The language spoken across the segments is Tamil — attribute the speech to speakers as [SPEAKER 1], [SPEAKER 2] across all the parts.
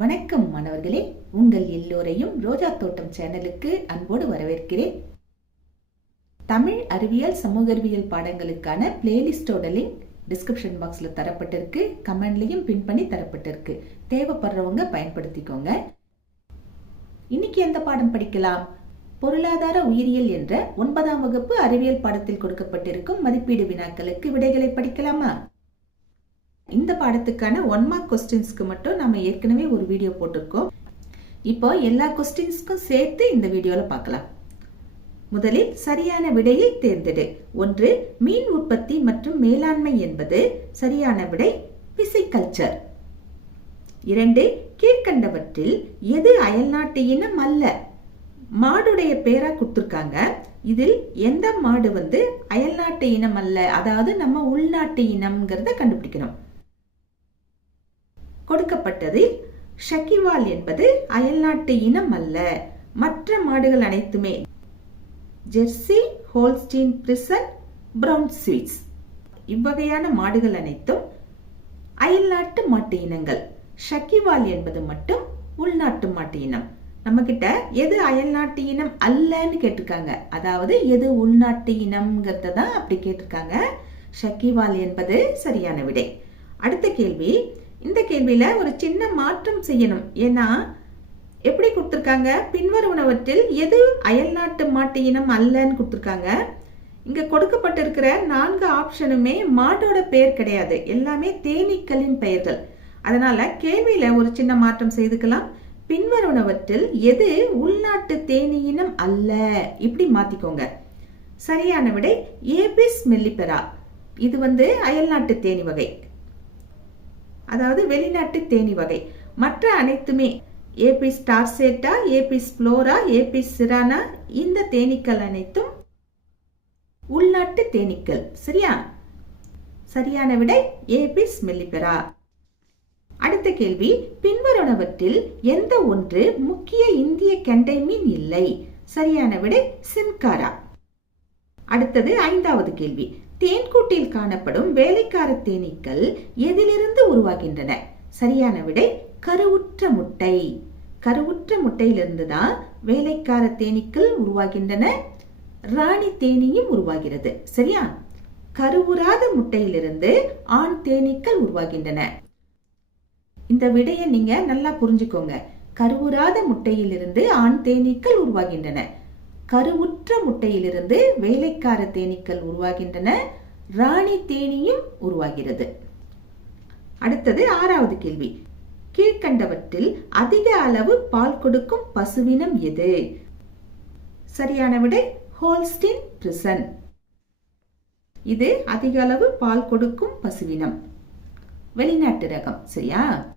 [SPEAKER 1] வணக்கம் மாணவர்களே. உங்கள் எல்லோரையும் ரோஜா தோட்டம் சேனலுக்கு அன்போடு வரவேற்கிறேன். தமிழ் அறிவியல் சமூக அறிவியல் பாடங்களுக்கான பிளேலிஸ்டோட லிங்க் டிஸ்கிரிப்ஷன் பாக்ஸில் தரப்பட்டிருக்கு. கமெண்ட்லையும் பின் பண்ணி தரப்பட்டிருக்கு. தேவைப்படுறவங்க பயன்படுத்திக்கோங்க. இன்னைக்கு எந்த பாடம் படிக்கலாம்? பொருளாதார உயிரியல் என்ற ஒன்பதாம் வகுப்பு அறிவியல் பாடத்தில் கொடுக்கப்பட்டிருக்கும் மதிப்பீடு வினாக்களுக்கு விடைகளை படிக்கலாமா? இந்த பாடத்துக்கான ஒன் மார்க் கொஸ்டின்ஸ்க்கு மட்டும் நம்ம ஏற்கனவே ஒரு வீடியோ போட்டிருக்கோம். இப்போ எல்லா கொஸ்டின்ஸ்க்கும் சேர்த்து இந்த வீடியோவில் பார்க்கலாம். முதலில் சரியான விடையை தேர்ந்தெடு. ஒன்று மீன் உற்பத்தி மற்றும் மேலாண்மை என்பது சரியான விடை பிசிகல்ச்சர் இரண்டு கீழ்கண்டவற்றில் எது அயல்நாட்டு இனம் அல்ல? மாடுடைய பேரா கொடுத்துருக்காங்க. இதில் எந்த மாடு வந்து அயல்நாட்டு இனம் அல்ல? அதாவது நம்ம உள்நாட்டு இனம்ங்கிறத கண்டுபிடிக்கணும். கொடுக்கப்பட்டதில் ஷக்கிவால் என்பது அயல்நாட்டு இனம் அல்ல. மற்ற மாடுகள் அனைத்துமே. ஜெர்சி ஹோல்ஸ்டீன் பிரிசன் பிரவுன் ஸ்வீட்ஸ் இவ்வகையான மாடுகள் அனைத்தும் அயல்நாட்டு மாட்டு இனங்கள். ஷக்கிவால் என்பது மட்டும் உள்நாட்டு மாட்டு இனம். நம்ம கிட்ட எது அயல்நாட்டு இனம் அல்லன்னு கேட்டிருக்காங்க. அதாவது எது உள்நாட்டு இனம்ங்கிறத தான் அப்படி கேட்டிருக்காங்க. ஷக்கிவால் என்பது சரியான விடை. அடுத்த கேள்வி இந்த கேள்வியில் ஒரு சின்ன மாற்றம் செய்யணும். ஏன்னா எப்படி கொடுத்துருக்காங்க? பின்வருவனவற்றில் எது அயல்நாட்டு மாட்டு இனம் அல்லன்னு கொடுத்துருக்காங்க. இங்கே கொடுக்கப்பட்டிருக்கிற நான்கு ஆப்ஷனுமே மாட்டோட பெயர் கிடையாது. எல்லாமே தேனீக்களின் பெயர்கள். அதனால் கேள்வியில் ஒரு சின்ன மாற்றம் செய்துக்கலாம். பின்வருவனவற்றில் எது உள்நாட்டு தேனி இனம் அல்ல? இப்படி மாற்றிக்கோங்க சரியான விடை ஏபிஸ் மெல்லிபெரா இது வந்து அயல்நாட்டு தேனி வகை. அதாவது வெளிநாட்டு தேனி வகை. மற்ற அனைத்துமே ஏபிஸ் ஸ்டார்சேட்டா ஏபிஸ் ஃப்ளோரா ஏபிஸ் சிரானா இந்த தேனீக்கள் அனைத்தும் உள்நாட்டு தேனீக்கள். சரியா? சரியான விடை ஏபிஸ் மெல்லிபெரா அடுத்த கேள்வி பின்வருவனவற்றில் எந்த ஒன்று முக்கிய இந்திய கெண்டை மீன் இல்லை? சரியான விடை சின்காரா. அடுத்தது ஐந்தாவது கேள்வி தேன்கூட்டில் காணப்படும் வேலைக்கார தேனீக்கள் எதிலிருந்து உருவாகின்றன? சரியான விடை கருவுற்ற முட்டை. கருவுற்ற முட்டையிலிருந்து தான் வேலைக்கார தேனீக்கள் உருவாகின்றன. ராணி தேனியும் உருவாகிறது. சரியா? கருவுறாத முட்டையிலிருந்து ஆண் தேனீக்கள் உருவாகின்றன. இந்த விடையை நீங்க நல்லா புரிஞ்சுக்கோங்க. கருவுறாத முட்டையிலிருந்து ஆண் தேனீக்கள் உருவாகின்றன. கருவுற்ற முட்டையிலிருந்து வேலைக்கார தேனீக்கள் உருவாகின்றன. ராணி தேனியும் உருவாகிறது. அடுத்தது ஆறாவது கேள்வி. கீழ்கண்டவற்றில் அதிக அளவு பால் கொடுக்கும் பசுவினம் எது? சரியான விடை ஹோல்ஸ்டின் பிரிசன். இது அதிக அளவு பால் கொடுக்கும் பசுவினம். வெளிநாட்டு ரகம் சரியா?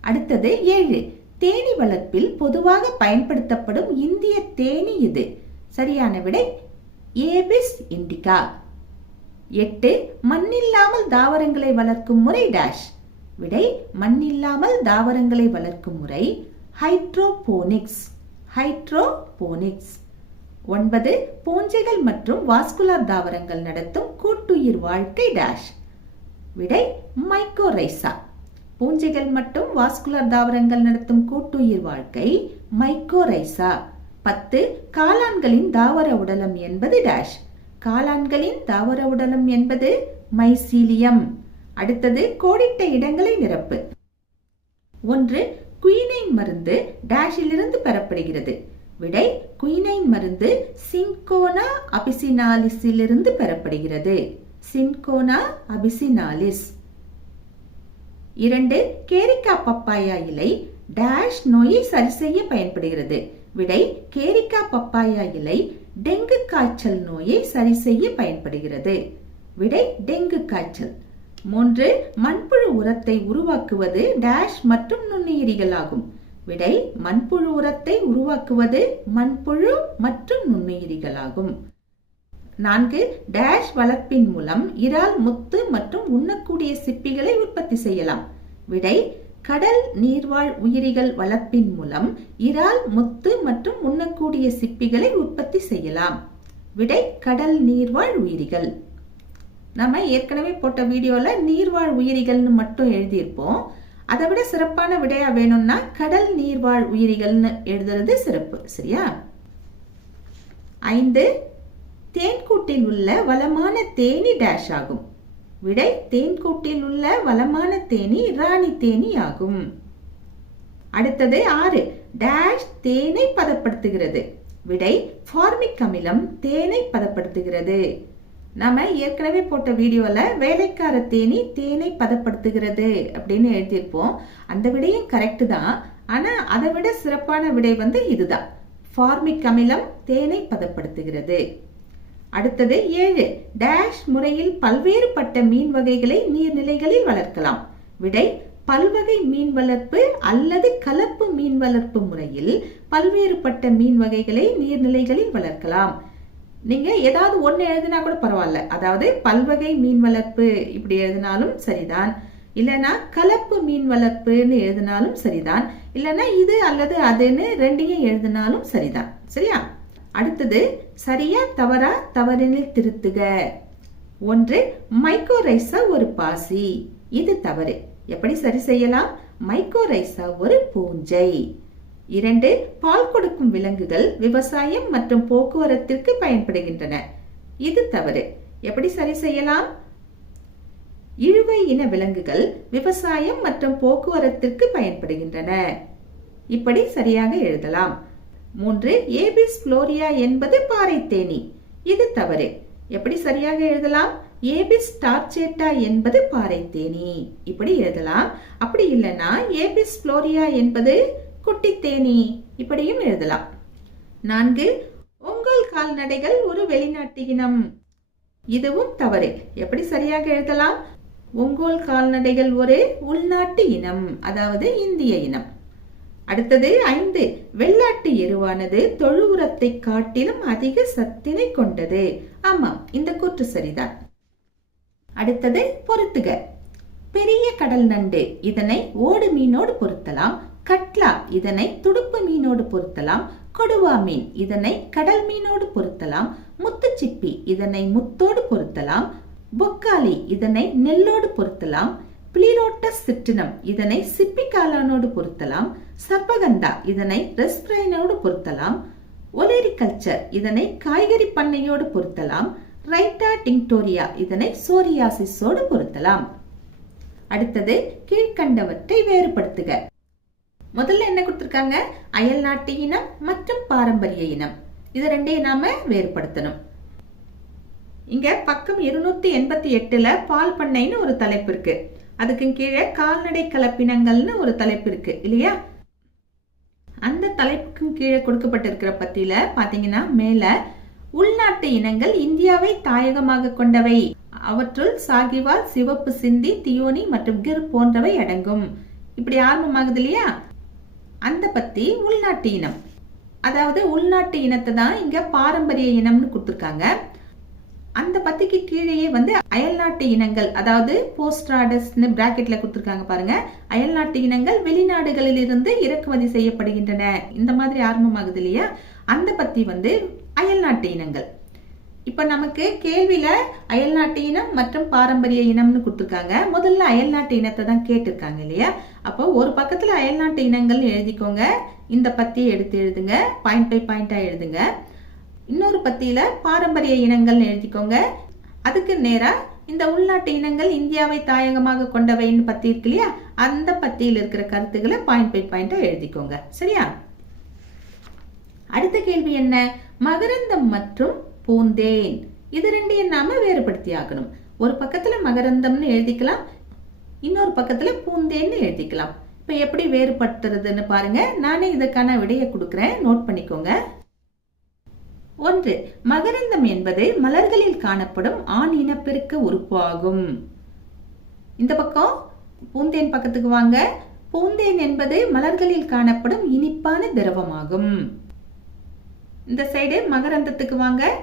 [SPEAKER 1] அடுத்தது ஏழு. தேனி வளர்ப்பில் பொதுவாக பயன்படுத்தப்படும் இந்திய தேனி இது. சரியான விடை ஏபிஸ் இண்டிகா. எட்டு மண்ணில்லாமல் தாவரங்களை வளர்க்கும் முறை டேஷ். விடை மண்ணில்லாமல் தாவரங்களை வளர்க்கும் முறை ஹைட்ரோபோனிக்ஸ். ஹைட்ரோபோனிக்ஸ். ஒன்பது பூஞ்சைகள் மற்றும் வாஸ்குலார் தாவரங்கள் நடத்தும் கூட்டுயிர் வாழ்க்கை டேஷ். விடை மைக்கோரைசா. பூஞ்சைகள் மற்றும் வாஸ்குலர் தாவரங்கள் நடத்தும் கூட்டுயிர் வாழ்க்கை மைக்கோரைசா பத்து காளான்களின் தாவர உடலம் என்பது டேஷ் காளான்களின் தாவர உடலம் என்பது மைசீலியம் அடுத்தது கோடிட்ட இடங்களை நிரப்பு. ஒன்று குயினைன் மருந்து டேஷிலிருந்து பெறப்படுகிறது. விடை குயினைன் மருந்து சின்கோனா அபிசினாலிஸிலிருந்து பெறப்படுகிறது. சின்கோனா அபிசினாலிஸ் இரண்டு கேரிக்கா பப்பாயா இலை டேஷ் நோயை சரி செய்ய பயன்படுகிறது. விடை கேரிக்கா பப்பாயா இலை டெங்கு காய்ச்சல் நோயை சரி செய்ய பயன்படுகிறது. விடை டெங்கு காய்ச்சல். மூன்று மண்புழு உரத்தை உருவாக்குவது டேஷ் மற்றும் நுண்ணுயிரிகள் ஆகும். விடை மண்புழு உரத்தை உருவாக்குவது மண்புழு மற்றும் நுண்ணுயிரிகள் ஆகும். நான்கு டேஷ் வளர்ப்பின் மூலம் இறால் முத்து மற்றும் உண்ணக்கூடிய சிப்பிகளை உற்பத்தி செய்யலாம். விடை கடல் நீர்வாழ் உயிரிகள் வளர்ப்பின் மூலம் இறால் முத்து மற்றும் உண்ணக்கூடிய சிப்பிகளை உற்பத்தி செய்யலாம். விடை கடல் நீர்வாழ் உயிரிகள். நம்ம ஏற்கனவே போட்ட வீடியோல நீர்வாழ் உயிரிகள்னு மட்டும் எழுதியிருப்போம். அதை விட சிறப்பான விடையா வேணும்னா கடல் நீர்வாழ் உயிரிகள்னு எழுதுறது சிறப்பு சரியா? ஐந்து தேன்கூட்டில் உள்ள வளமான தேனி டேஷ் ஆகும். விடை தேன்கூட்டில் உள்ள வளமான தேனி ராணி தேனி ஆகும். அடுத்தது ஆறு. டேஷ் தேனை பதப்படுத்துகிறது. விடை ஃபார்மிக் அமிலம் தேனை பதப்படுத்துகிறது. நம்ம ஏற்கனவே போட்ட வீடியோவில் வேலைக்கார தேனி தேனை பதப்படுத்துகிறது அப்படின்னு எழுதியிருப்போம். அந்த விடையும் கரெக்டு தான். ஆனால் அதை விட சிறப்பான விடை வந்து இதுதான். ஃபார்மிக் அமிலம் தேனை பதப்படுத்துகிறது. அடுத்தது ஏழு. டேஷ் முறையில் பல்வேறுபட்ட மீன் வகைகளை நீர்நிலைகளில் வளர்க்கலாம். விடை பல்வகை மீன் வளர்ப்பு அல்லது கலப்பு மீன் வளர்ப்பு முறையில் பல்வேறுபட்ட மீன் வகைகளை நீர்நிலைகளில் வளர்க்கலாம். நீங்க ஏதாவது ஒன்று எழுதினா கூட பரவாயில்ல. அதாவது பல்வகை மீன் வளர்ப்பு இப்படி எழுதினாலும் சரிதான். இல்லைன்னா கலப்பு மீன் வளர்ப்புன்னு எழுதினாலும் சரிதான். இல்லைன்னா இது அல்லது அதுன்னு ரெண்டையும் எழுதினாலும் சரிதான். சரியா? அடுத்தது சரியா தவறா தவறெனில் திருத்துக. ஒன்று மைக்கோரைசா ஒரு பாசி. இது தவறு. எப்படி சரி செய்யலாம்? மைக்கோரைசா ஒரு பூஞ்சை. இரண்டு பால் கொடுக்கும் விலங்குகள் விவசாயம் மற்றும் போக்குவரத்திற்கு பயன்படுகின்றன. இது தவறு. எப்படி சரி செய்யலாம்? இழுவை இன விலங்குகள் விவசாயம் மற்றும் போக்குவரத்திற்கு பயன்படுகின்றன. இப்படி சரியாக எழுதலாம். மூன்று ஏபிஸ் புளோரியா என்பது பாறை தேனி. இது தவறு. எப்படி சரியாக எழுதலாம்? ஏபிஸ் டார்ச்சேட்டா என்பது பாறை தேனி. இப்படி எழுதலாம். அப்படி இல்லைன்னா ஏபிஸ் புளோரியா என்பது குட்டி தேனி. இப்படியும் எழுதலாம். நான்கு உங்கள் கால்நடைகள் ஒரு வெளிநாட்டு இனம். இதுவும் தவறு. எப்படி சரியாக எழுதலாம்? ஒங்கோல் கால்நடைகள் ஒரு உள்நாட்டு இனம் அதாவது இந்திய இனம். அடுத்தது ஐந்து. வெள்ளாட்டு எருவானது தொழு உரத்தை காட்டிலும் அதிக சத்தினை கொண்டது. ஆமாம் இந்த கூற்று சரிதான். அடுத்தது பொருத்துக பெரிய கடல் நண்டு இதனை ஓடு மீனோடு பொருத்தலாம். கட்லா இதனை துடுப்பு மீனோடு பொருத்தலாம். கொடுவா மீன் இதனை கடல் மீனோடு பொருத்தலாம். முத்துச்சிப்பி இதனை முத்தோடு பொருத்தலாம். பொக்காலி இதனை நெல்லோடு பொருத்தலாம். பிளிரோட்டஸ் சிற்றினம். இதனை சிப்பிகாலானோடு பொருத்தலாம். சர்பகந்தா இதனை ரெஸ்பிரைனோடு பொருத்தலாம். ஒலேரிகல்ச்சர் இதனை காய்கறி பண்ணையோடு பொருத்தலாம். ரைட்டா டிங்டோரியா இதனை சோரியாசிஸோடு பொருத்தலாம். அடுத்தது கீழ்கண்டவற்றை வேறுபடுத்துக. முதல்ல என்ன கொடுத்துருக்காங்க? அயல் நாட்டு இனம் மற்றும் பாரம்பரிய இனம். இது ரெண்டையும் நாம வேறுபடுத்தணும். இங்க பக்கம் இருநூத்தி எண்பத்தி எட்டுல பால் பண்ணைன்னு ஒரு தலைப்பு இருக்கு. அதுக்கு கீழே கால்நடை கலப்பினங்கள்னு ஒரு தலைப்பு இருக்கு இல்லையா? அந்த தலைப்புக்கும் கீழே கொடுக்கப்பட்டிருக்கிற பத்தியில பாத்தீங்கன்னா மேல உள்நாட்டு இனங்கள் இந்தியாவை தாயகமாக கொண்டவை. அவற்றுள் சாகிவால் சிவப்பு சிந்தி தியோனி மற்றும் கிர் போன்றவை அடங்கும். இப்படி ஆரம்பமாகுது இல்லையா? அந்த பத்தி உள்நாட்டு இனம். அதாவது உள்நாட்டு இனத்தை தான் இங்க பாரம்பரிய இனம்னு கொடுத்துருக்காங்க. அந்த பத்திக்கு கீழேயே வந்து அயல்நாட்டு இனங்கள் அதாவது போஸ்ட்ராடஸ்னு பிராக்கெட்ல கொடுத்துருக்காங்க பாருங்க. அயல்நாட்டு இனங்கள் வெளிநாடுகளில் இருந்து இறக்குமதி செய்யப்படுகின்றன. இந்த மாதிரி ஆரம்பமாகுது இல்லையா? அந்த பத்தி வந்து அயல்நாட்டு இனங்கள். இப்ப நமக்கு கேள்வியில அயல்நாட்டு இனம் மற்றும் பாரம்பரிய இனம்னு கொடுத்துருக்காங்க. முதல்ல அயல்நாட்டு இனத்தை தான் கேட்டிருக்காங்க இல்லையா? அப்போ ஒரு பக்கத்துல அயல்நாட்டு இனங்கள் எழுதிக்கோங்க. இந்த பத்தியை எடுத்து எழுதுங்க. பாயிண்ட் பை பாயிண்டா எழுதுங்க. இன்னொரு பத்தியில பாரம்பரிய இனங்கள் எழுதிக்கோங்க. அதுக்கு நேரா இந்த உள்நாட்டு இனங்கள் இந்தியாவை தாயகமாக கொண்டவைன்னு பத்தி இருக்கு இல்லையா? அந்த பத்தியில் இருக்கிற கருத்துக்களை பாயிண்ட் பை பாயிண்டா எழுதிக்கோங்க. சரியா? அடுத்த கேள்வி என்ன? மகரந்தம் மற்றும் பூந்தேன். இது ரெண்டையும் நாம வேறுபடுத்தி ஆகணும். ஒரு பக்கத்துல மகரந்தம்னு எழுதிக்கலாம். இன்னொரு பக்கத்துல பூந்தேன்னு எழுதிக்கலாம். இப்ப எப்படி வேறுபடுத்துறதுன்னு பாருங்க. நானே இதற்கான விடையை கொடுக்குறேன். நோட் பண்ணிக்கோங்க. ஒன்று மகரந்தம் என்பது மலர்களில் காணப்படும் ஆண் இனப்பெருக்க உறுப்பு ஆகும் இந்த பக்கம் பூந்தேன் பக்கத்துக்கு வாங்க. பூந்தேன் என்பது மலர்களில் காணப்படும் இனிப்பான திரவமாகும். இந்த சைடு மகரந்தத்துக்கு வாங்க.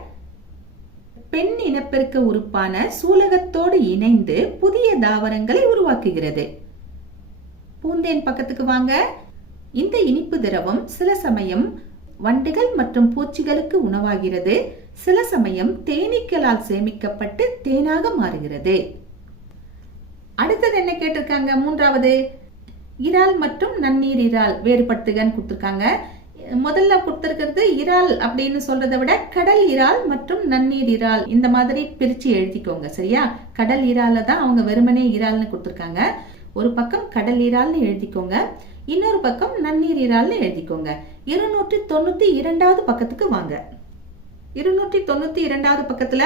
[SPEAKER 1] பெண் இனப்பெருக்க உறுப்பான சூலகத்தோடு இணைந்து புதிய தாவரங்களை உருவாக்குகிறது. பூந்தேன் பக்கத்துக்கு வாங்க. இந்த இனிப்பு திரவம் சில சமயம் வண்டுகள் மற்றும் பூச்சிகளுக்கு உணவாகிறது. சில சமயம் தேனீக்களால் சேமிக்கப்பட்டு தேனாக மாறுகிறது. அடுத்தது என்ன கேட்டிருக்காங்க? மூன்றாவது இறால் மற்றும் நன்னீர் இறால் வேறுபடுத்துகன்னு கொடுத்துருக்காங்க. முதல்ல கொடுத்துருக்கிறது இறால் அப்படின்னு சொல்றதை விட கடல் இறால் மற்றும் நன்னீர் இறால் இந்த மாதிரி பிரிச்சு எழுதிக்கோங்க சரியா? கடல் இறால தான் அவங்க வெறுமனே இறால்னு கொடுத்துருக்காங்க. ஒரு பக்கம் கடல் இறால்னு எழுதிக்கோங்க இன்னொரு பக்கம் நன்னீர் இறால்னு எழுதிக்கோங்க. இருநூற்றி தொண்ணூத்தி இரண்டாவது பக்கத்துக்கு வாங்க. இருநூற்றி தொண்ணூத்தி இரண்டாவது பக்கத்துல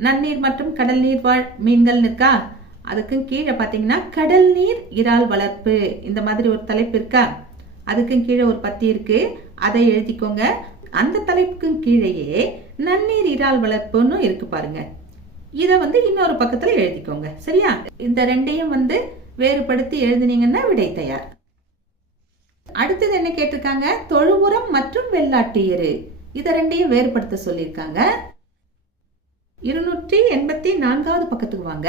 [SPEAKER 1] நன்னீர் மற்றும் கடல் நீர் வாழ் மீன்கள் இருக்கா? அதுக்கும் கீழே பாத்தீங்கன்னா கடல் நீர் இறால் வளர்ப்பு. இந்த மாதிரி ஒரு தலைப்பு இருக்கா? அதுக்கும் கீழே ஒரு பத்தி இருக்கு. அதை எழுதிக்கோங்க. அந்த தலைப்புக்கும் கீழேயே நன்னீர் இறால் வளர்ப்புன்னு இருக்கு பாருங்க. இதை வந்து இன்னொரு பக்கத்துல எழுதிக்கோங்க. சரியா? இந்த ரெண்டையும் வந்து வேறுபடுத்தி எழுதினீங்கன்னா விடை தயார். அடுத்தது என்ன கேட்டிருக்காங்க? தொழுவுரம் மற்றும் வெள்ளாட்டு எரு. இதை ரெண்டையும் வேறுபடுத்த சொல்லியிருக்காங்க. இருநூற்றி எண்பத்தி நான்காவது பக்கத்துக்கு வாங்க.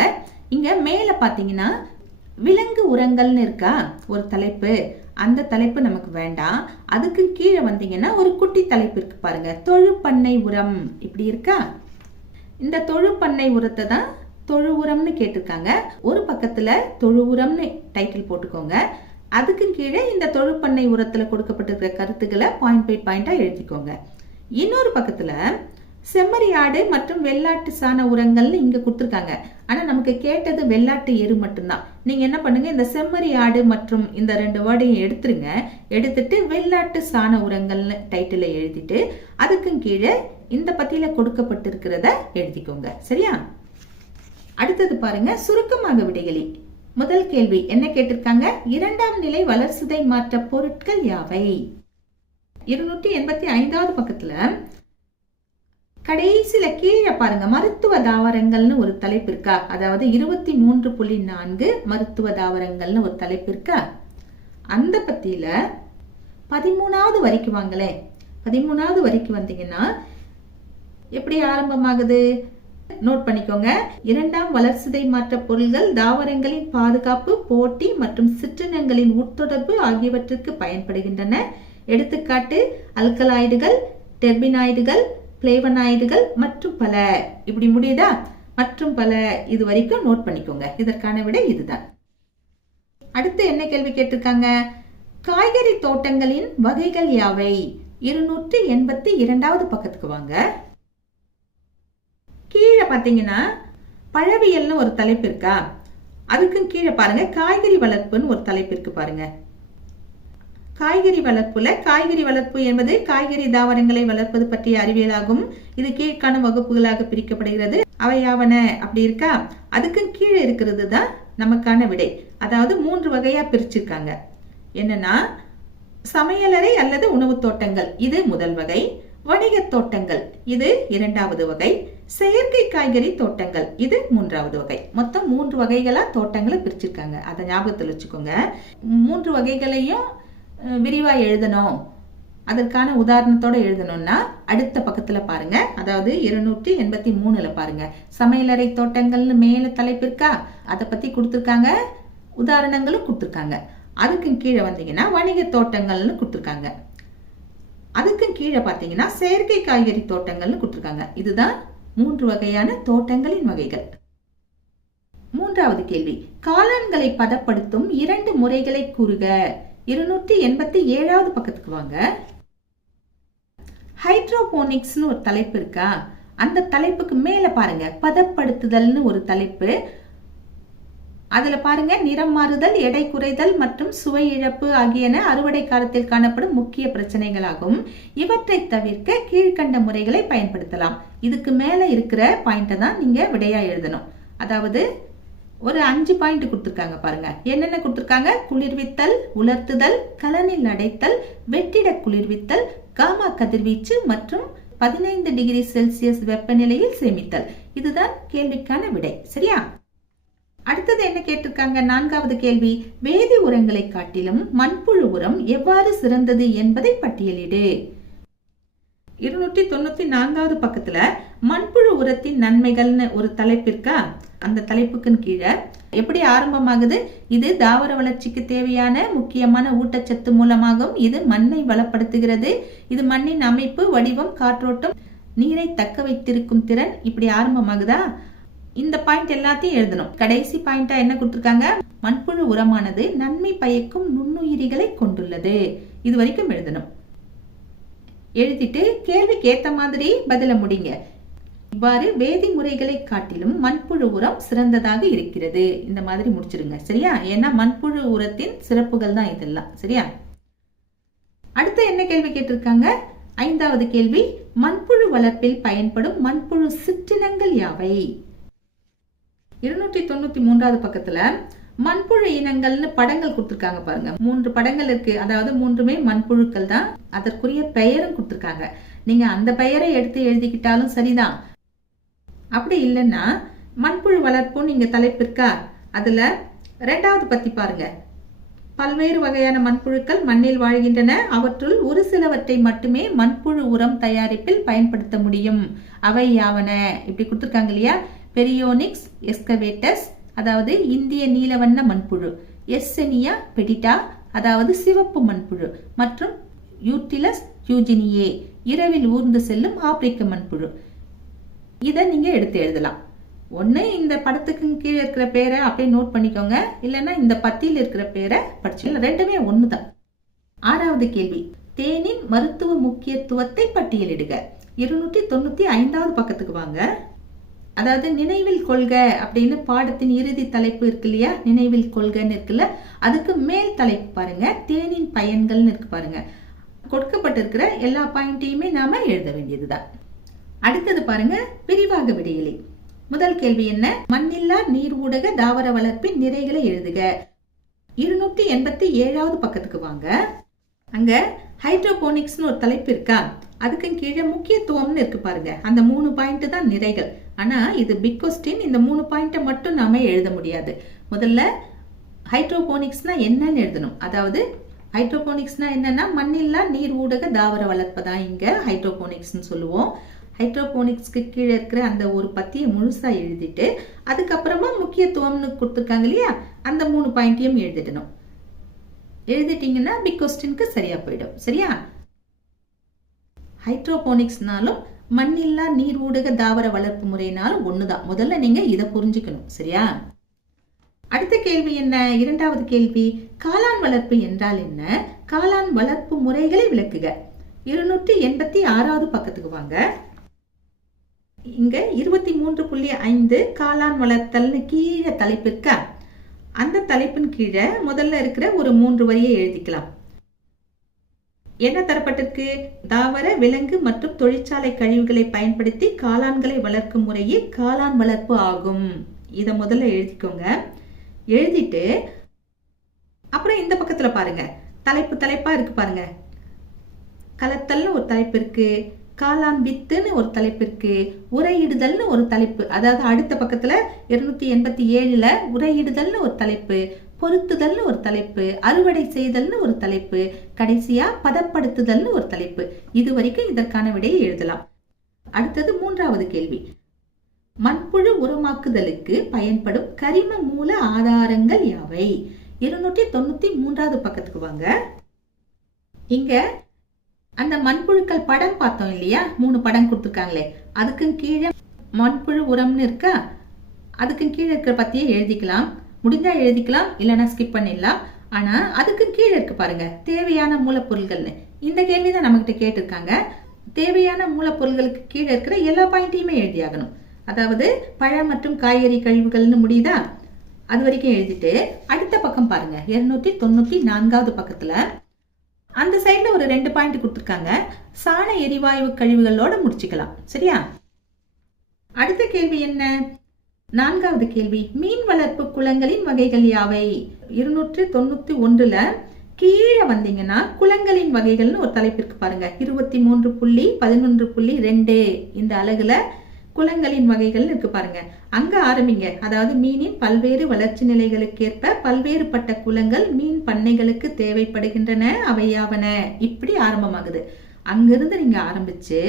[SPEAKER 1] இங்க மேல பாத்தீங்கன்னா விலங்கு உரங்கள்னு இருக்கா? ஒரு தலைப்பு. அந்த தலைப்பு நமக்கு வேண்டாம். அதுக்கு கீழே வந்தீங்கன்னா ஒரு குட்டி தலைப்பு இருக்கு பாருங்க. தொழு பண்ணை உரம். இப்படி இருக்கா? இந்த தொழு பண்ணை உரத்தை தான் தொழு உரம்னு கேட்டிருக்காங்க. ஒரு பக்கத்துல தொழு உரம்னு டைட்டில் போட்டுக்கோங்க. அதுக்கு கீழே இந்த தொழுப்பண்ணை உரத்தில் உரத்துல கொடுக்கப்பட்டிருக்கிற கருத்துக்களை பாயிண்ட் பை பாயிண்டாக எழுதிக்கோங்க. இன்னொரு பக்கத்துல செம்மறி ஆடு மற்றும் வெள்ளாட்டு சாண உரங்கள்னு இங்க கொடுத்துருக்காங்க. ஆனா நமக்கு கேட்டது வெள்ளாட்டு எரு மட்டும்தான். நீங்க என்ன பண்ணுங்க இந்த செம்மறி ஆடு மற்றும் இந்த ரெண்டு வேர்டையும் எடுத்துருங்க. எடுத்துட்டு வெள்ளாட்டு சாண உரங்கள்னு டைட்டில எழுதிட்டு அதுக்கும் கீழே இந்த பத்தியில் கொடுக்கப்பட்டிருக்கிறத எழுதிக்கோங்க. சரியா? அடுத்தது பாருங்க சுருக்கமாக விடைகளி. முதல் கேள்வி என்ன கேட்டிருக்காங்க? இரண்டாம் நிலை வளர்சிதை மாற்ற பொருட்கள் யாவை? இருநூற்றி எண்பத்தி ஐந்தாவது பக்கத்துல கடைசியில கீழே பாருங்க மருத்துவ தாவரங்கள்னு ஒரு தலைப்பு இருக்கா? அதாவது இருபத்தி மூன்று புள்ளி நான்கு மருத்துவ தாவரங்கள்னு ஒரு தலைப்பு இருக்கா? அந்த பத்தியில பதிமூணாவது வரைக்கும் வாங்களே பதிமூணாவது வரைக்கு வந்தீங்கன்னா எப்படி ஆரம்பமாகுது? நோட் பண்ணிக்கோங்க. இரண்டாம் வளர்சிதை மாற்ற பொருள்கள் தாவரங்களின் பாதுகாப்பு போட்டி மற்றும் சிற்றினங்களின் உட்தொடர்பு ஆகியவற்றுக்கு பயன்படுகின்றன. எடுத்துக்காட்டு அல்கலாய்டுகள் டெர்பினாய்டுகள் பிளேவனாய்டுகள் மற்றும் பல. இப்படி முடியுதா? மற்றும் பல. இது வரைக்கும் நோட் பண்ணிக்கோங்க. இதற்கான விட இதுதான். அடுத்து என்ன கேள்வி கேட்டிருக்காங்க? காய்கறி தோட்டங்களின் வகைகள் யாவை? இருநூற்றி எண்பத்தி இரண்டாவது பக்கத்துக்கு வாங்க. கீழே பார்த்தீங்கன்னா பழவியல்னு ஒரு தலைப்பு இருக்கா? அதுக்கும் கீழே பாருங்க காய்கறி வளர்ப்புன்னு ஒரு தலைப்பு இருக்கு பாருங்க. காய்கறி வளர்ப்புல காய்கறி வளர்ப்பு என்பது காய்கறி தாவரங்களை வளர்ப்பது பற்றிய அறிவியலாகும். இது கீழ்காணும் வகுப்புகளாக பிரிக்கப்படுகிறது. அவையாவன அப்படி இருக்கா? அதுக்கு கீழே இருக்கிறது தான் நமக்கான விடை. அதாவது மூன்று வகையா பிரிச்சிருக்காங்க. என்னன்னா சமையலறை அல்லது உணவு தோட்டங்கள். இது முதல் வகை. வணிக தோட்டங்கள். இது இரண்டாவது வகை. செயற்கை காய்கறி தோட்டங்கள். இது மூன்றாவது வகை. மொத்தம் மூன்று வகைகளா தோட்டங்களை பிரிச்சிருக்காங்க. அதை ஞாபகத்தில் வச்சுக்கோங்க. மூன்று வகைகளையும் விரிவா எழுதணும். அதற்கான உதாரணத்தோட எழுதணும்னா அடுத்த பக்கத்துல பாருங்க. அதாவது இருநூற்றி எண்பத்தி மூணுல பாருங்க. சமையலறை தோட்டங்கள்னு மேல தலைப்பு இருக்கா? அதை பத்தி கொடுத்துருக்காங்க. உதாரணங்களும் கொடுத்துருக்காங்க. அதுக்கு கீழே வந்தீங்கன்னா வணிக தோட்டங்கள்னு கொடுத்துருக்காங்க. அதுக்கும் கீழே பார்த்தீங்கன்னா செயற்கை காய்கறி தோட்டங்கள்னு கொடுத்துருக்காங்க. இதுதான் மூன்று வகையான தோட்டங்களின் வகைகள். மூன்றாவது கேள்வி. காளான்களை பதப்படுத்தும் இரண்டு முறைகளை கூறுக. இருநூற்றி எண்பத்தி ஏழாவது பக்கத்துக்கு வாங்க. ஹைட்ரோபோனிக்ஸ்னு ஒரு தலைப்பு இருக்கா? அந்த தலைப்புக்கு மேலே பாருங்க. பதப்படுத்துதல்னு ஒரு தலைப்பு. அதுல பாருங்க நிறம் மாறுதல் எடை குறைதல் மற்றும் சுவை இழப்பு ஆகியன அறுவடை காலத்தில் காணப்படும் முக்கிய பிரச்சனைகளாகும். இவற்றை தவிர்க்க கீழ்கண்ட முறைகளை பயன்படுத்தலாம். இதுக்கு மேல இருக்கிற பாயிண்ட்டை தான் நீங்க விடையா எழுதணும். அதாவது ஒரு அஞ்சு பாயிண்ட் கொடுத்துருக்காங்க பாருங்க. என்னென்ன கொடுத்துருக்காங்க? குளிர்வித்தல் உலர்த்துதல் கலனில் அடைத்தல் வெற்றிட குளிர்வித்தல் காமா கதிர்வீச்சு மற்றும் பதினைந்து டிகிரி செல்சியஸ் வெப்பநிலையில் சேமித்தல். இதுதான் கேள்விக்கான விடை. சரியா? அடுத்தது என்ன கேட்டிருக்காங்க? நான்காவது கேள்வி வேதி உரங்களை காட்டிலும் மண்புழு உரம் எவ்வாறு சிறந்தது என்பதை பட்டியலிடு. இருநூற்றி தொண்ணூத்தி நான்காவது பக்கத்துல மண்புழு உரத்தின் நன்மைகள்னு ஒரு தலைப்பிற்கா அந்த தலைப்புக்குன்னு கீழே எப்படி ஆரம்பமாகுது? இது தாவர வளர்ச்சிக்கு தேவையான முக்கியமான ஊட்டச்சத்து மூலமாகும் இது மண்ணை வளப்படுத்துகிறது. இது மண்ணின் அமைப்பு வடிவம் காற்றோட்டம் நீரை தக்க வைத்திருக்கும் திறன் இப்படி ஆரம்பமாகுதா? இந்த பாயிண்ட் எல்லாத்தையும் எழுதணும். கடைசி பாயிண்டா என்ன கொடுத்துருக்காங்க? மண்புழு உரமானது நன்மை பயக்கும் நுண்ணுயிரிகளை கொண்டுள்ளது. இது வரைக்கும் எழுதணும். எழுதிட்டு கேள்விக்கு ஏத்த மாதிரி பதில முடிங்க. இவ்வாறு வேதி முறைகளை காட்டிலும் மண்புழு உரம் சிறந்ததாக இருக்கிறது. இந்த மாதிரி முடிச்சிருங்க. சரியா? ஏன்னா மண்புழு உரத்தின் சிறப்புகள் தான் இதெல்லாம். சரியா? அடுத்து என்ன கேள்வி கேட்டிருக்காங்க? ஐந்தாவது கேள்வி மண்புழு வளர்ப்பில் பயன்படும் மண்புழு சிற்றினங்கள் யாவை? இருநூற்றி தொண்ணூத்தி மூன்றாவது பக்கத்துல மண்புழு இனங்கள்னு படங்கள் கொடுத்துருக்காங்க பாருங்க. மூன்று படங்கள் இருக்கு. அதாவது மூன்றுமே மண்புழுக்கள் தான். அதற்குரிய பெயரும் கொடுத்துருக்காங்க. நீங்க அந்த பெயரை எடுத்து எழுதிக்கிட்டாலும் சரிதான். அப்படி இல்லைன்னா மண்புழு வளர்ப்பும் நீங்க தலைப்பு இருக்கா? அதுல ரெண்டாவது பத்தி பாருங்க. பல்வேறு வகையான மண்புழுக்கள் மண்ணில் வாழ்கின்றன. அவற்றுள் ஒரு சிலவற்றை மட்டுமே மண்புழு உரம் தயாரிப்பில் பயன்படுத்த முடியும். அவை யாவன? இப்படி கொடுத்துருக்காங்க இல்லையா? பெரியோனிக்ஸ் எஸ்கவேட்டஸ் அதாவது இந்திய நீலவண்ண மண்புழு எஸ்செனியா பெடிட்டா அதாவது சிவப்பு மண்புழு மற்றும் யூட்டிலஸ் யூஜினியே இரவில் ஊர்ந்து செல்லும் ஆப்பிரிக்க மண்புழு. இதை நீங்க எடுத்து எழுதலாம். ஒன்று இந்த படத்துக்கு கீழே இருக்கிற பேரை அப்படியே நோட் பண்ணிக்கோங்க. இல்லைன்னா இந்த பத்தியில் இருக்கிற பேரை படிச்சு ரெண்டுமே ஒன்று தான் ஆறாவது கேள்வி. தேனின் மருத்துவ முக்கியத்துவத்தை பட்டியலிடுக. இருநூற்றி தொண்ணூத்தி ஐந்தாவது பக்கத்துக்கு வாங்க. அதாவது நினைவில் கொள்க அப்படின்னு பாடத்தின் இறுதி தலைப்பு இருக்கு இல்லையா? நினைவில் கொள்கன்னு இருக்குல்ல? அதுக்கு மேல் தலைப்பு பாருங்க. தேனின் பயன்கள்னு இருக்கு பாருங்க. கொடுக்கப்பட்டிருக்கிற எல்லா பாயிண்ட்டையுமே நாம எழுத வேண்டியதுதான். அடுத்தது பாருங்க. விரிவாக விடையிலே. முதல் கேள்வி என்ன? மண்ணில்லா நீர் ஊடக தாவர வளர்ப்பின் நிறைகளை எழுதுக. இருநூற்றி எண்பத்தி ஏழாவது பக்கத்துக்கு வாங்க. அங்க ஹைட்ரோபோனிக்ஸ்னு ஒரு தலைப்பு இருக்கா? அதுக்கு கீழே முக்கியத்துவம்னு இருக்கு பாருங்க. அந்த மூணு பாயிண்ட் தான் நிறைகள். ஆனால் இது பிக் கொஸ்டின் இந்த மூணு பாயிண்ட்டை மட்டும் நாம எழுத முடியாது. முதல்ல ஹைட்ரோபோனிக்ஸ்னா என்னன்னு எழுதணும். அதாவது ஹைட்ரோபோனிக்ஸ்னா என்னன்னா மண்ணில்லா நீர் ஊடக தாவர வளர்ப்பு தான் இங்க ஹைட்ரோபோனிக்ஸ்னு சொல்லுவோம். ஹைட்ரோபோனிக்ஸ்க்கு கீழே இருக்கிற அந்த ஒரு பத்தியை முழுசா எழுதிட்டு அதுக்கப்புறமா முக்கியத்துவம்னு கொடுத்துருக்காங்க இல்லையா? அந்த மூணு பாயிண்ட்டையும் எழுதிடணும். எழுதிட்டீங்கன்னா பிக் கொஸ்டினுக்கு சரியா போயிடும். சரியா? ஹைட்ரோபோனிக்ஸ்னாலும் மண்ணில்லா நீர் ஊடக தாவர வளர்ப்பு முறைனாலும் ஒண்ணுதான். முதல்ல நீங்க இதை புரிஞ்சுக்கணும். சரியா? அடுத்த கேள்வி என்ன? இரண்டாவது கேள்வி காளான் வளர்ப்பு என்றால் என்ன? காளான் வளர்ப்பு முறைகளை விளக்குக. இருநூற்றி எண்பத்தி ஆறாவது பக்கத்துக்கு வாங்க. இங்க இருபத்தி மூன்று புள்ளி ஐந்து காளான் வளர்த்தல்னு கீழே தலைப்பு இருக்கா? அந்த தலைப்பின் கீழே முதல்ல இருக்கிற ஒரு மூன்று வரியை எழுதிக்கலாம். என்ன தரப்பட்டிருக்கு? தாவர விலங்கு மற்றும் தொழிற்சாலை கழிவுகளை பயன்படுத்தி காளான்களை வளர்க்கும் முறையே காளான் வளர்ப்பு ஆகும். இதை முதல்ல எழுதிக்கோங்க. எழுதிட்டு அப்புறம் இந்த பக்கத்துல பாருங்க. தலைப்பு தலைப்பா இருக்கு பாருங்க. கலத்தல்னு ஒரு தலைப்பு இருக்கு. காளான் வித்துன்னு ஒரு தலைப்பு இருக்கு. உரையிடுதல்னு ஒரு தலைப்பு. அதாவது அடுத்த பக்கத்துல இருநூத்தி எண்பத்தி ஏழுல உரையிடுதல்னு ஒரு தலைப்பு. பொருத்துதல்னு ஒரு தலைப்பு அறுவடை செய்தல்னு ஒரு தலைப்பு கடைசியா பதப்படுத்துதல்னு ஒரு தலைப்பு. இது வரைக்கும் இதற்கான விடையை எழுதலாம். அடுத்தது மூன்றாவது கேள்வி. மண்புழு உரமாக்குதலுக்கு பயன்படும் கரிம மூல ஆதாரங்கள் யாவை? இருநூற்றி தொண்ணூத்தி மூன்றாவது பக்கத்துக்கு வாங்க. இங்க அந்த மண்புழுக்கள் படம் பார்த்தோம் இல்லையா? மூணு படம் கொடுத்துருக்காங்களே. அதுக்கும் கீழே மண்புழு உரம்னு இருக்கா? அதுக்கு கீழே இருக்கிற பத்தியே எழுதிக்கலாம். முடிஞ்சா எழுதிக்கலாம் இல்லைனா ஸ்கிப் பண்ணிடலாம். ஆனா அதுக்கு கீழே இருக்கு பாருங்க தேவையான மூலப்பொருள்கள்னு. இந்த கேள்வி தான் நம்மகிட்ட கேட்டிருக்காங்க. தேவையான மூலப்பொருள்களுக்கு கீழே இருக்கிற எல்லா பாயிண்ட்டையுமே எழுதியாகணும். அதாவது பழம் மற்றும் காய்கறி கழிவுகள்னு முடியுதா? அது வரைக்கும் எழுதிட்டு அடுத்த பக்கம் பாருங்க இருநூத்தி தொண்ணூத்தி நான்காவது பக்கத்துல. அந்த சைடுல ஒரு ரெண்டு பாயிண்ட் கொடுத்துருக்காங்க. சாண எரிவாயு கழிவுகளோட முடிச்சுக்கலாம். சரியா? அடுத்த கேள்வி என்ன? நான்காவது கேள்வி. மீன் வளர்ப்பு குளங்களின் வகைகள் யாவை? இருநூற்று தொண்ணூத்தி ஒன்றுல கீழே வந்தீங்கன்னா குளங்களின் வகைகள்னு ஒரு தலைப்பிற்கு பாருங்க. இருபத்தி மூன்று புள்ளி பதினொன்று புள்ளி ரெண்டு இந்த அழகுல குளங்களின் வகைகள் இருக்கு பாருங்க. அங்க ஆரம்பிங்க. அதாவது மீனின் பல்வேறு வளர்ச்சி நிலைகளுக்கேற்ப பல்வேறுபட்ட குளங்கள் மீன் பண்ணைகளுக்கு தேவைப்படுகின்றன அவையாவன. இப்படி ஆரம்பமாகுது. அங்கிருந்து நீங்க ஆரம்பிச்சு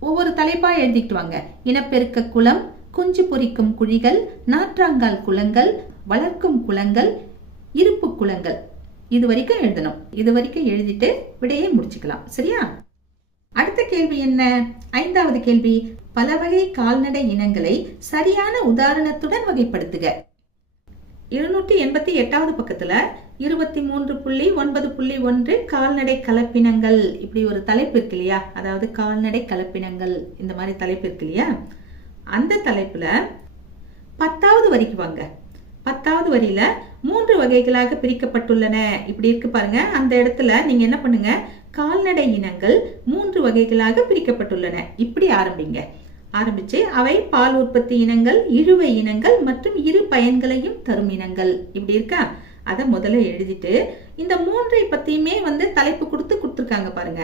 [SPEAKER 1] ஒவ்வொரு தலைப்பா எழுதிட்டு வாங்க. இனப்பெருக்க குளம் குஞ்சு பொரிக்கும் குழிகள் நாற்றாங்கால் குளங்கள் வளர்க்கும் குளங்கள் இருப்பு குளங்கள். இது வரைக்கும் எழுதணும். இது வரைக்கும் எழுதிட்டு விடையை முடிச்சுக்கலாம். சரியா? அடுத்த கேள்வி என்ன? ஐந்தாவது கேள்வி. பல வகை கால்நடை இனங்களை சரியான உதாரணத்துடன் வகைப்படுத்துக. இருநூற்றி எண்பத்தி எட்டாவது பக்கத்துல இருபத்தி மூன்று புள்ளி ஒன்பது புள்ளி ஒன்று கால்நடை கலப்பினங்கள். இப்படி ஒரு தலைப்பு இருக்கு இல்லையா? அதாவது கால்நடை கலப்பினங்கள். இந்த மாதிரி தலைப்பு இருக்கு இல்லையா? அந்த தலைப்புல பத்தாவது வரிக்கு வாங்க. பத்தாவது வரியில மூன்று வகைகளாக பிரிக்கப்பட்டுள்ளன. இப்படி இருக்கு பாருங்க. அந்த இடத்துல நீங்க என்ன பண்ணுங்க? கால்நடை இனங்கள் மூன்று வகைகளாக பிரிக்கப்பட்டுள்ளன. இப்படி ஆரம்பிங்க. ஆரம்பிச்சு அவை பால் உற்பத்தி இனங்கள் இழுவை இனங்கள் மற்றும் இரு பயன்களையும் தரும் இனங்கள். இப்படி இருக்கா? அதை முதல்ல எழுதிட்டு இந்த மூன்றை பத்தியுமே வந்து தலைப்பு கொடுத்து கொடுத்துருக்காங்க பாருங்க.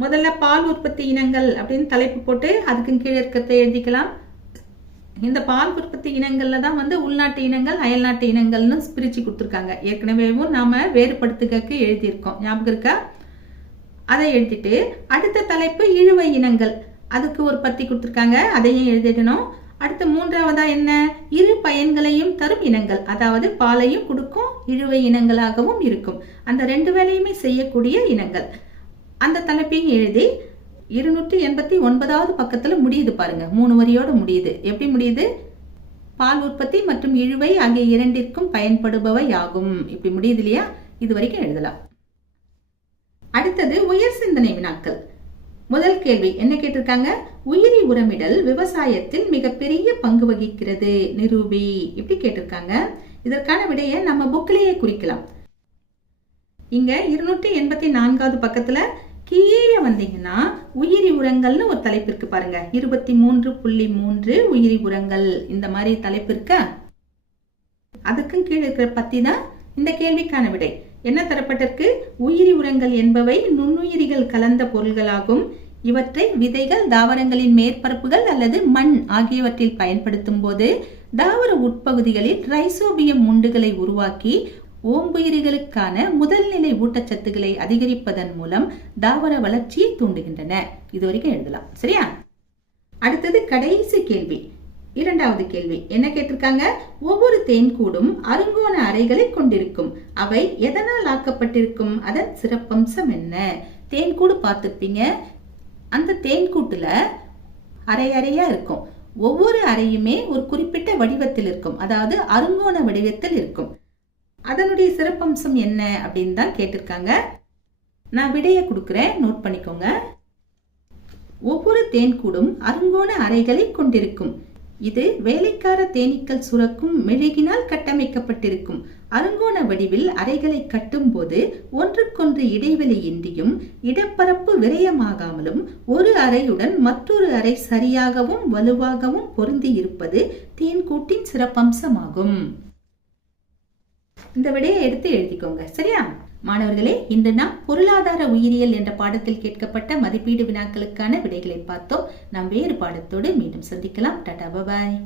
[SPEAKER 1] முதல்ல பால் உற்பத்தி இனங்கள் அப்படின்னு தலைப்பு போட்டு அதுக்கு கீழே இருக்கிறத எழுதிக்கலாம். இந்த பால் உற்பத்தி இனங்கள்ல தான் வந்து உள்நாட்டு இனங்கள் அயல்நாட்டு இனங்கள்னு பிரிச்சு கொடுத்துருக்காங்க. ஏற்கனவேவும் நாம வேறுபடுத்துக்கு எழுதியிருக்கோம். ஞாபகம் இருக்கா? அதை எழுதிட்டு அடுத்த தலைப்பு இழுவை இனங்கள். அதுக்கு ஒரு பத்தி கொடுத்துருக்காங்க. அதையும் எழுதிடணும். அடுத்து மூன்றாவதா என்ன? இரு பயன்களையும் தரும் இனங்கள். அதாவது பாலையும் கொடுக்கும் இழுவை இனங்களாகவும் இருக்கும். அந்த ரெண்டு வேலையுமே செய்யக்கூடிய இனங்கள். அந்த தலைப்பையும் எழுதி இருநூற்றி எண்பத்தி ஒன்பதாவது பக்கத்துல முடியுது பாருங்க. மூணு வரியோட முடியுது. எப்படி முடியுது? பால் உற்பத்தி மற்றும் இழுவை ஆகிய இரண்டிற்கும் பயன்படுபவை ஆகும் இப்படி முடியுது இல்லையா? இது வரைக்கும் எழுதலாம். அடுத்தது உயர் சிந்தனை வினாக்கள். முதல் கேள்வி என்ன கேட்டிருக்காங்க? உயிரி உரமிடல் விவசாயத்தில் மிகப்பெரிய பங்கு வகிக்கிறது. நிரூபி இப்படி கேட்டிருக்காங்க. இதற்கான விடையை நம்ம புக்கிலேயே குறிக்கலாம். இங்க இருநூற்றி எண்பத்தி நான்காவது பக்கத்துல கீழே வந்தீங்கன்னா உயிரி உரங்கள்னு ஒரு தலைப்பு இருக்கு பாருங்க. இருபத்தி மூன்று புள்ளி மூன்று உயிரி உரங்கள். இந்த மாதிரி தலைப்பு இருக்கா அதுக்கும் கீழே இருக்கிற பத்தி தான் இந்த கேள்விக்கான விடை. என்ன தரப்பட்டிருக்கு? உயிரி உரங்கள் என்பவை நுண்ணுயிரிகள் கலந்த பொருள்களாகும். இவற்றை விதைகள் தாவரங்களின் மேற்பரப்புகள் அல்லது மண் ஆகியவற்றில் பயன்படுத்தும் போது தாவர உட்பகுதிகளில் ரைசோபியம் முண்டுகளை உருவாக்கி ஓம்புயிரிகளுக்கான முதல்நிலை ஊட்டச்சத்துக்களை அதிகரிப்பதன் மூலம் தாவர வளர்ச்சியை தூண்டுகின்றன. இது வரைக்கும் எழுதலாம். சரியா? அடுத்தது கடைசி கேள்வி. இரண்டாவது கேள்வி. என்ன கேட்டிருக்காங்க? ஒவ்வொரு தேன்கூடும் அருங்கோண அறைகளை கொண்டிருக்கும். அவை எதனால் ஆக்கப்பட்டிருக்கும்? அதன் சிறப்பம்சம் என்ன? தேன்கூடு பார்த்துருப்பீங்க. அந்த தேன்கூட்டுல அறை அறையா இருக்கும். ஒவ்வொரு அறையுமே ஒரு குறிப்பிட்ட வடிவத்தில் இருக்கும். அதாவது அருங்கோண வடிவத்தில் இருக்கும். அதனுடைய சிறப்பம்சம் என்ன அப்படின்னு தான் கேட்டிருக்காங்க. நான் விடையை கொடுக்குறேன். நோட் பண்ணிக்கோங்க. ஒவ்வொரு தேன்கூடும் அருங்கோண அறைகளை கொண்டிருக்கும். இது வேலைக்கார தேனீக்கள் சுரக்கும் மெழுகினால் கட்டமைக்கப்பட்டிருக்கும். அருங்கோண வடிவில் அறைகளை கட்டும்போது ஒன்றுக்கொன்று இடைவெளியின்றியும் இடப்பரப்பு விரயமாகாமலும் ஒரு அறையுடன் மற்றொரு அறை சரியாகவும் வலுவாகவும் பொருந்தி இருப்பது தேன்கூட்டின் சிறப்பம்சமாகும். இந்த விடையை எடுத்து எழுதிக்கோங்க. சரியா? மாணவர்களே இன்று நாம் பொருளாதார உயிரியல் என்ற பாடத்தில் கேட்கப்பட்ட மதிப்பீடு வினாக்களுக்கான விடைகளை பார்த்தோம். நாம் வேறு பாடத்தோடு மீண்டும் சந்திக்கலாம். டாடா பபாய்